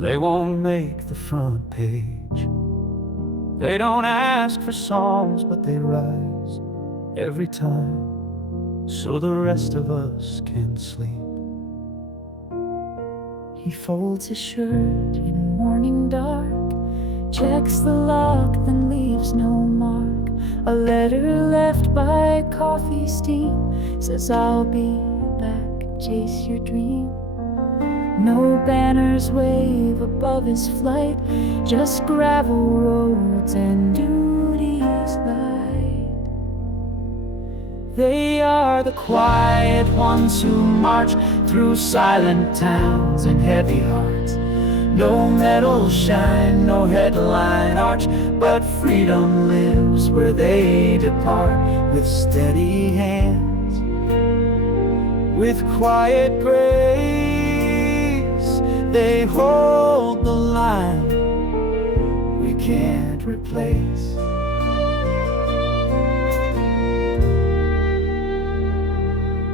They won't make the front page. They don't ask for songs, but they rise every time, so the rest of us can sleep. He folds his shirt in morning dark, checks the lock, then leaves no mark. A letter left by coffee steam says, "I'll be back, chase your dream." No banners wave above his flight, just gravel roads and duties light. They are the quiet ones who march through silent towns and heavy hearts. No medal shine, no headline arch, but freedom lives where they depart. With steady hands, with quiet grace, they hold the line we can't replace.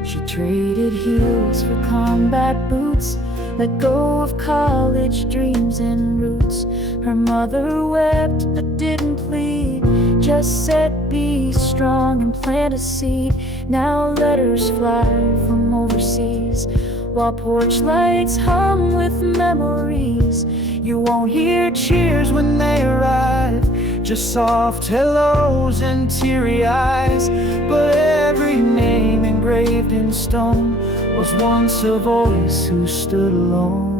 She traded heels for combat boots, let go of college dreams and roots. Her mother wept but didn't plead, just said, "Be strong and plant a seed." Now letters fly from overseas, while porch lights hum with memories. You won't hear cheers when they arrive, just soft hellos and teary eyes. But every name engraved in stone was once a voice who stood alone.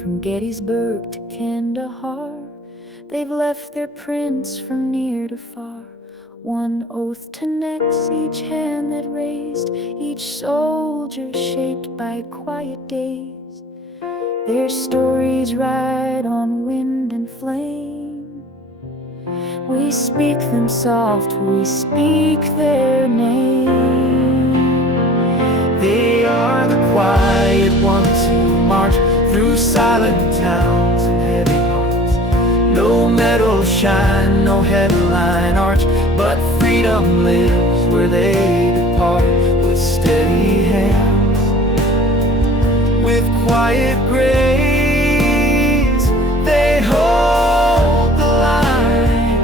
From Gettysburg to Kandahar, they've left their prints from near to far. One oath to next, each hand that raised, each soldier shaped by quiet days. Their stories ride on wind and flame. We speak them soft, we speak their name. They are the quiet ones who march through silent towns and heavy hearts. No medal shine, no headline arch, but freedom lives where they depart. With steady hands, with quiet grace, they hold the line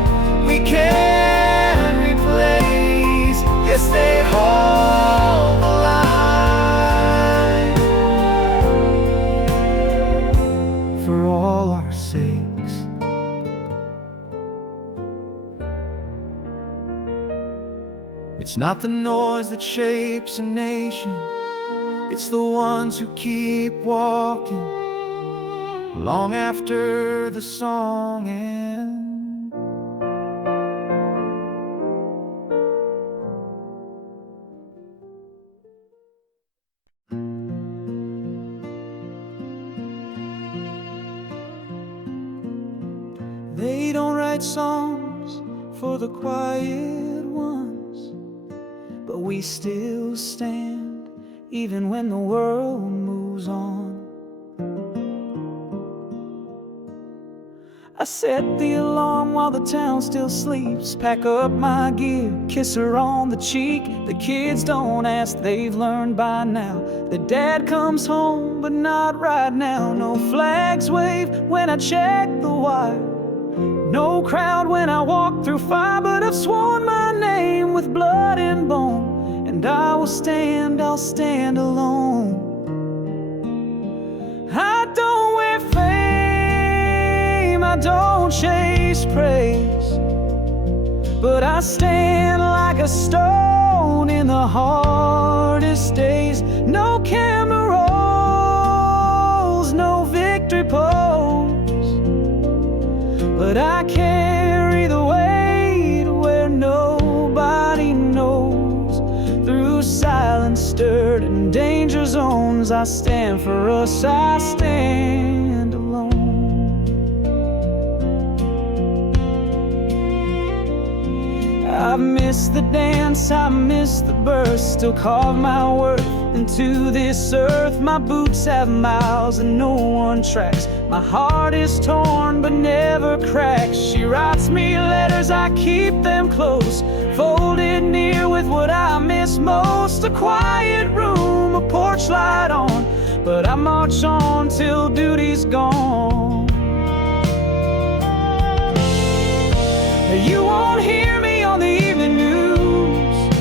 we can't replace. Yes, they hold the line. For all our sakes, it's not the noise that shapes a nation, it's the ones who keep walking long after the song ends. They don't write songs for the quiet ones, but we still stand even when the world moves on. I set the alarm while the town still sleeps, pack up my gear, kiss her on the cheek. The kids don't ask, they've learned by now that dad comes home, but not right now. No flags wave when I check the wire, no crowd when I walk through fire, but I've sworn my name with blood and bone, and I'll stand alone. I don't wear fame, I don't chase praise, but I stand like a stone in the hardest days. No camera rolls, no victory pose, but I carry the weight where nobody knows. Through silence stirred and danger zones, I stand for us, I stand alone. I've missed the dance, I missed the burst, still carve my worth into this earth. My boots have miles and no one tracks. My heart is torn but never cracks. She writes me letters, I keep them close, folded near with what I miss most. A quiet room, a porch light on, but I march on till duty's gone. You won't hear me on the evening news,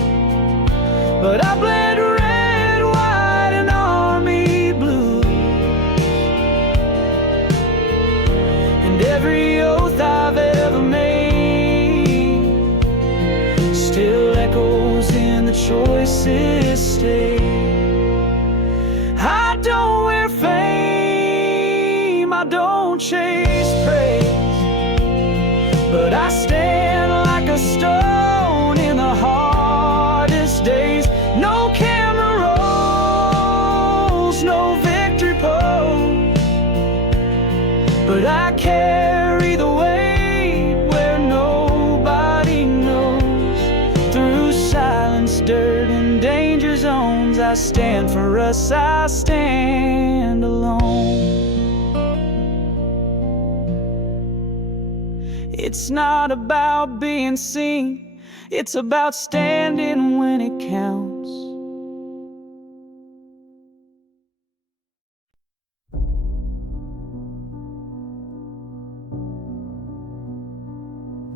but I bled red, white, and army blue. And every oath I've ever made still echoes in the choicest state. I don't wear fame, I don't chase praise, but I stand like a stone in the hardest days. No camera rolls, no victory pose, but I carry the weight where nobody knows. Through silence, dirt, and danger zones, I stand for us, I stand alone. It's not about being seen, it's about standing when it counts.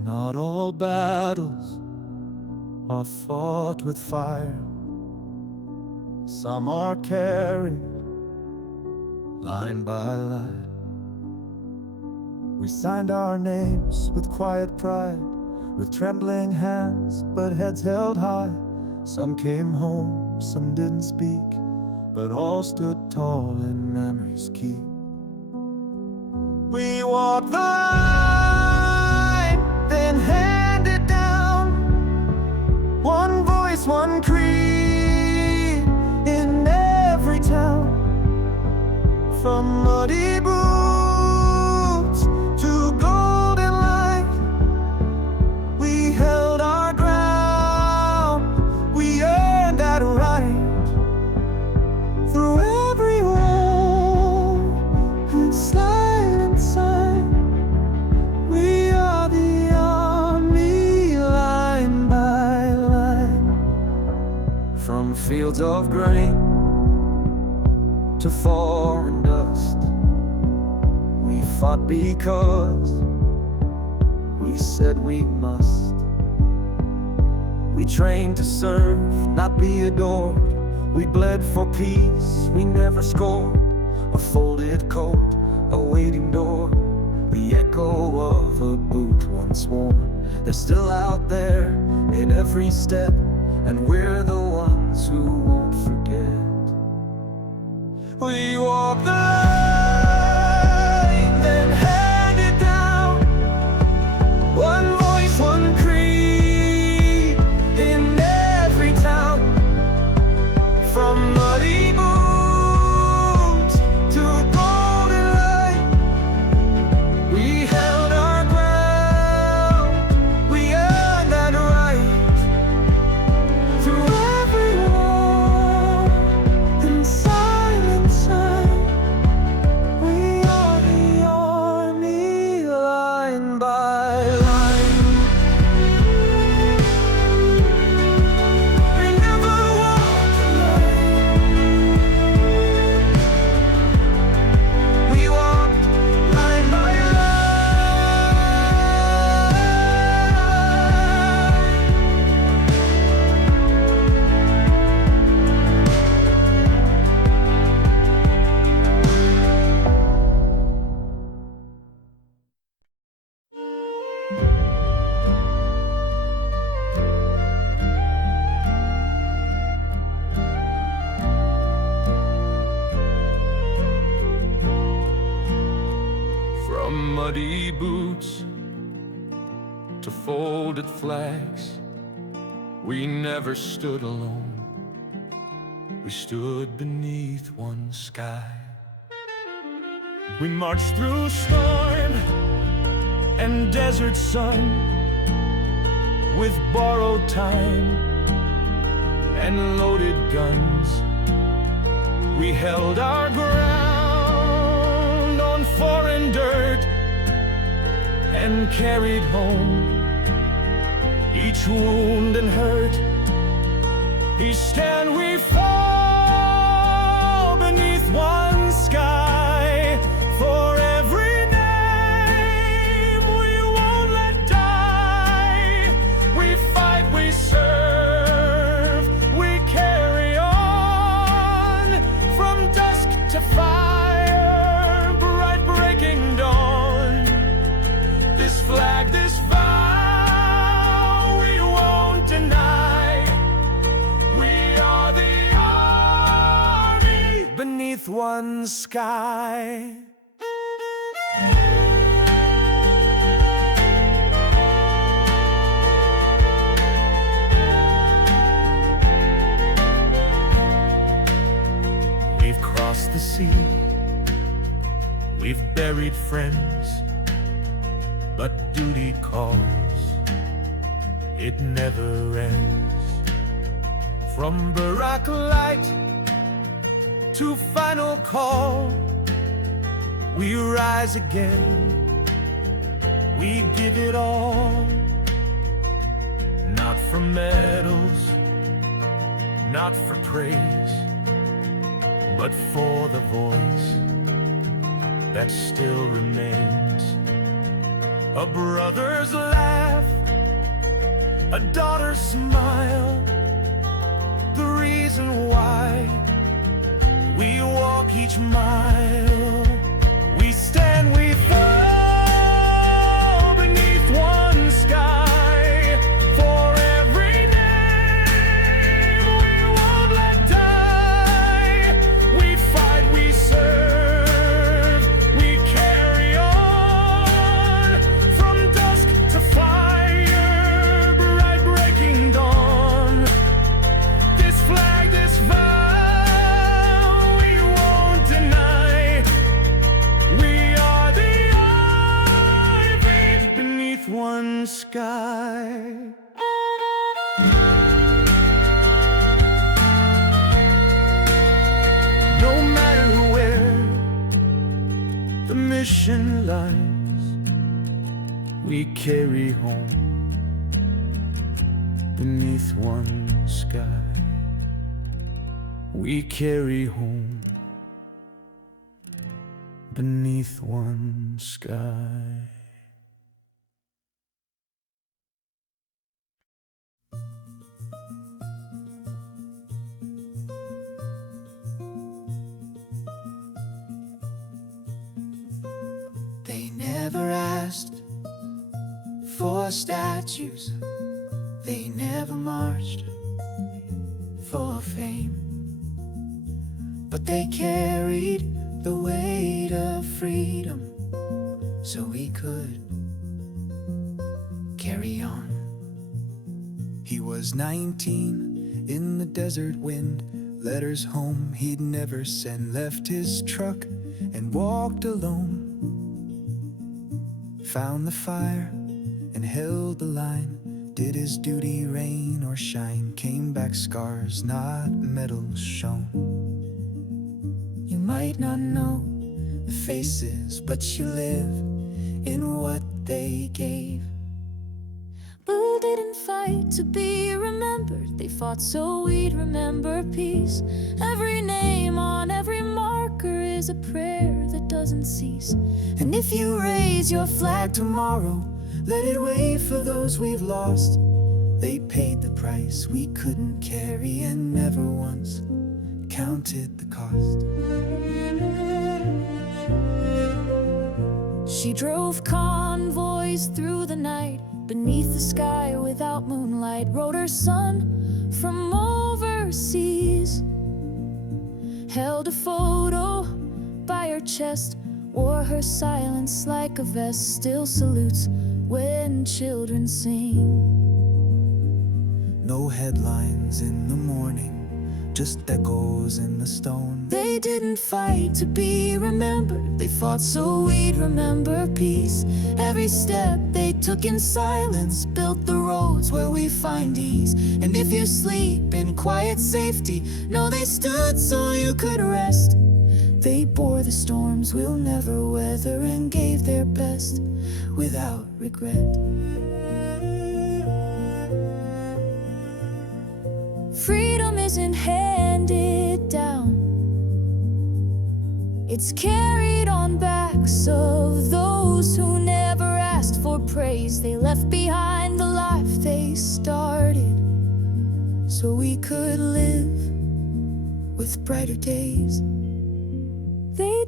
Not all battles are fought with fire. Some are carried line by line. We signed our names with quiet pride, with trembling hands but heads held high. Some came home, some didn't speak, but all stood tall in memory's keep. We walked the line, then handed down, one voice, one creed in every town. From muddy boots to golden light, we held our ground, we earned that right. Through every wall and silent sign, we are the army, line by line. From fields of grain to foreign dust, we fought because we said we must. We trained to serve, not be adored. We bled for peace, we never scored. A folded coat, a waiting door, the echo of a boot once worn. They're still out there in every step, and we're the ones who won't forget. We walk the line, then hand it down, one voice, one creed in every town. From muddy boots to golden light, we held our ground, we earned that right. Through every wall and silent sign, we are the army, line by line. We never walked alone, we walked line by From muddy boots to folded flags, we never stood alone. We stood beneath one sky. We marched through storm and desert sun, with borrowed time and loaded guns. We held our ground on foreign dirt and carried home each wound and hurt. Each stand we fall beneath one to fire, bright breaking dawn. This flag, this vow, we won't deny. We are the army beneath one sky. We've crossed the sea, we've buried friends, but duty calls, it never ends. From Barack Light to final call, we rise again, we give it all. Not for medals, not for praise, but for the voice that still remains. A brother's laugh, a daughter's smile, the reason why we walk each mile. We stand, we fall beneath one sky. For every name we won't let die. We fight, we serve, we carry on. From dusk to fire, bright breaking dawn. This flag, this vow, we won't deny. We are the ivy beneath one sky. No matter where the mission lies, we carry home beneath one sky. We carry home beneath one sky. They never asked for statues, they never marched for fame, but they carried the weight of freedom so we could carry on. He was 19 in the desert wind, letters home he'd never send, left his truck and walked alone. Found the fire and held the line, did his duty rain or shine, came back scars, not medals shown. You might not know the faces, but you live in what they gave. Blue didn't fight to be remembered, they fought so we'd remember peace. Every name on every marker is a prayer that doesn't cease. And if you raise your flag tomorrow, let it wave for those we've lost. They paid the price we couldn't carry and never once counted the cost. She drove convoys through the night, beneath the sky without moonlight, wrote her son from overseas, held a photo by her chest, wore her silence like a vest, still salutes when children sing. No headlines in the morning, just echoes in the stone. They didn't fight to be remembered, they fought so we'd remember peace. Every step they took in silence built the roads where we find ease. And if you sleep in quiet safety, know they stood so you could rest. They bore the storms we'll never weather and gave their best without regret. Freedom isn't handed down, it's carried on backs of those who never asked for praise. They left behind the life they started so we could live with brighter days.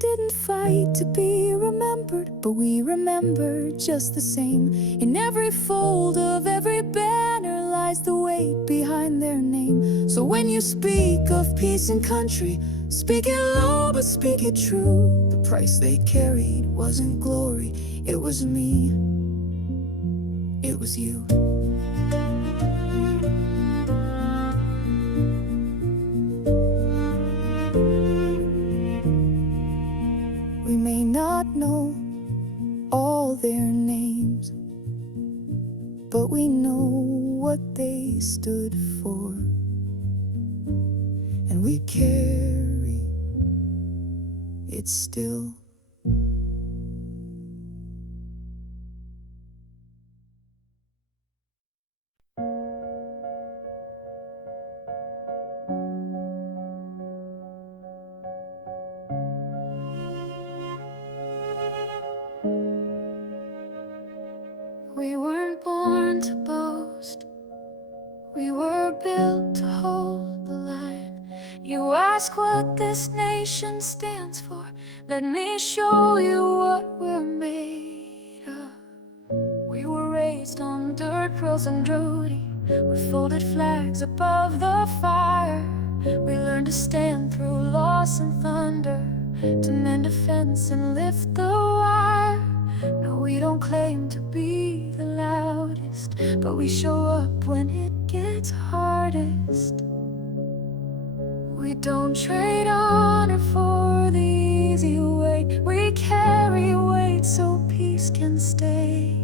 didn't fight to be remembered, but we remember just the same. In every fold of every banner lies the weight behind their name. So when you speak of peace and country, speak it low but speak it true. The price they carried wasn't glory, it was me, it was you. We may not know all their names, but we know what they stood for, and we carry it still. We weren't born to boast, we were built to hold the line. You ask what this nation stands for, let me show you what we're made of. We were raised on dirt, pearls and Rudy, with folded flags above the fire. We learned to stand through loss and thunder, to mend a fence and lift the wire. No, we don't claim to be the loudest, but we show up when it gets hardest. We don't trade honor for the easy way, we carry weight so peace can stay.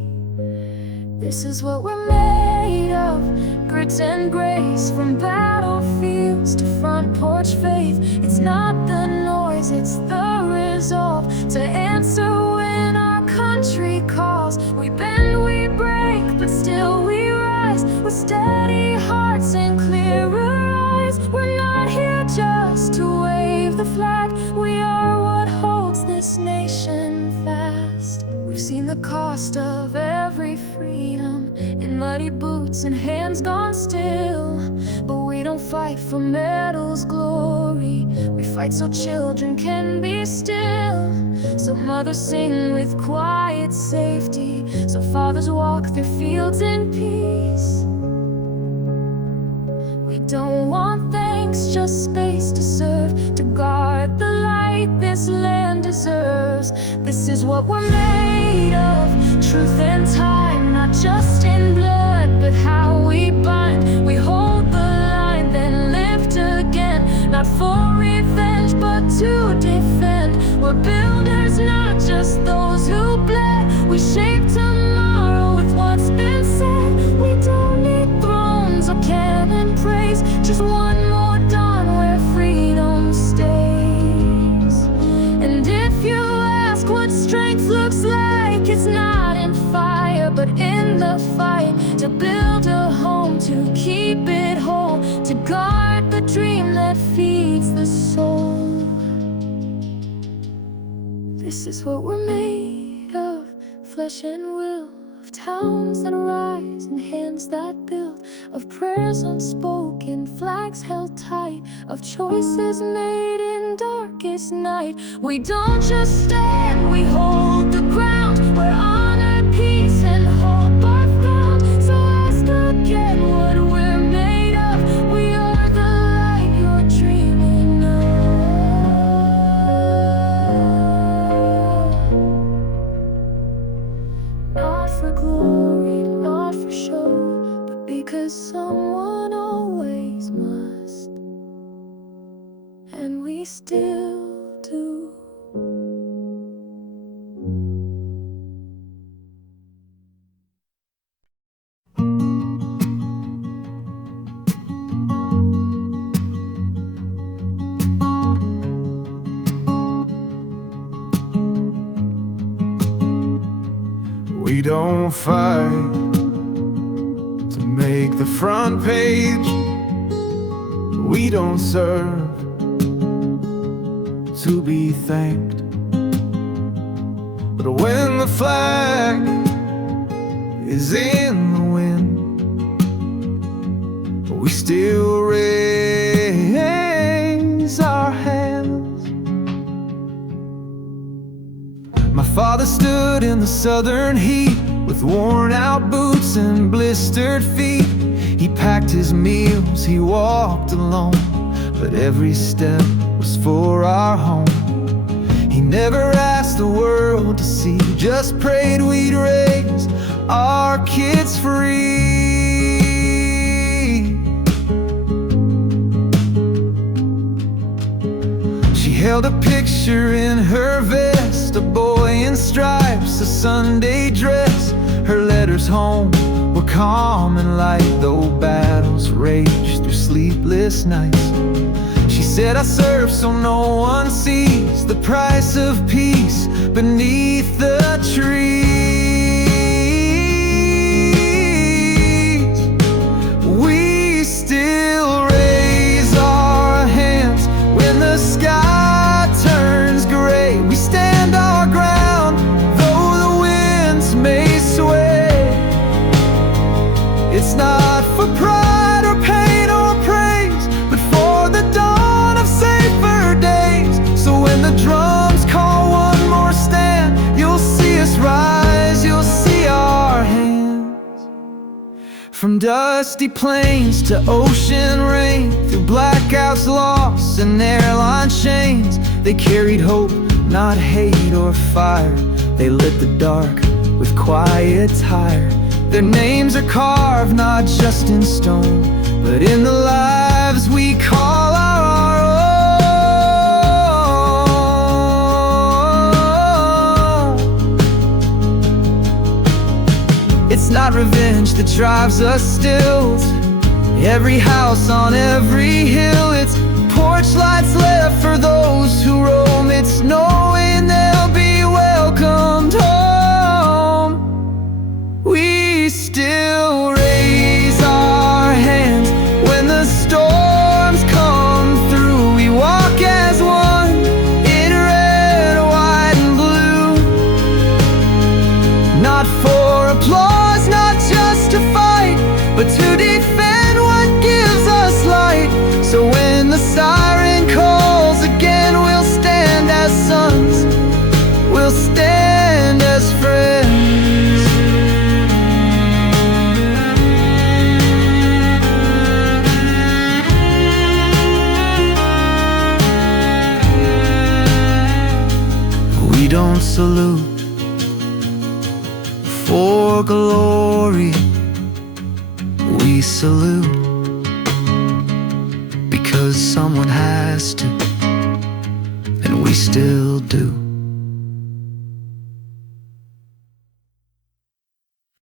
This is what we're made of, grit and grace, from battlefields to front porch faith. It's not the noise, it's the resolve to answer when our country calls. We bend, we break, but still we rise, with steady hearts and clearer eyes. We're not here just to wave the flag, we are what holds this nation fast. We've seen the cost of every freedom in muddy boots and hands gone still, but we don't fight for medals, glory. We fight so children can be still, so mothers sing with quiet safety, so fathers walk their fields in peace. We don't want thanks, just space to serve, to guard the light this land deserves. This is what we're made of, truth and time, not just in blood, but how we bind. We hold the line, then lift again, not for revenge, but to defend. We're builders, not just those who bled. We shape tomorrow with what's been said. We don't need thrones or cannon praise, just one more dawn where freedom stays. And if you ask what strength looks like, it's not in fire, but in the fight, to build a home, to keep it whole, to guard the dream that feeds the soul. This is what we're made of, flesh and will, of towns that rise and hands that build, of prayers unspoken, flags held tight, of choices made in darkest night. We don't just stand, we hold the ground, where honor, peace and hope are found. So ask again what we're made of, we are the light you're dreaming of. Not for glory, not for show, but because someone always must, and we still do. We don't fight to make the front page, we don't serve to be thanked. But when the flag is in the wind, we still raise our hands. My father stood in the southern heat with worn out boots and blistered feet. He packed his meals, he walked alone, but every step was for our home. He never asked the world to see, just prayed we'd raise our kids free. She held a picture in her vest, a boy in stripes, a Sunday dress. Her letters home were calm and light, though battles raged through sleepless nights. She said, I serve so no one sees the price of peace beneath the trees. We still raise our hands when the sky turns gray. We stand our ground, though the winds may sway. It's not for pride or pain or praise, but for the dawn of safer days. So when the drums call one more stand, you'll see us rise, you'll see our hands. From dusty plains to ocean rain, through blackouts, loss, and airline chains, they carried hope, not hate or fire. They lit the dark with quiet tire. Their names are carved not just in stone, but in the lives we call our own. It's not revenge that drives us still. Every house on every hill, it's porch lights left for those who roam. It's knowing they'll be welcomed home. We still raise our hands when the storms come through. We walk as one in red, white, and blue. Not for applause, not just to fight, but to defend what gives us light. So when the siren calls again, we'll stand as sons, we'll stand as friends. We don't salute for glory, we salute because someone has to, and we still do.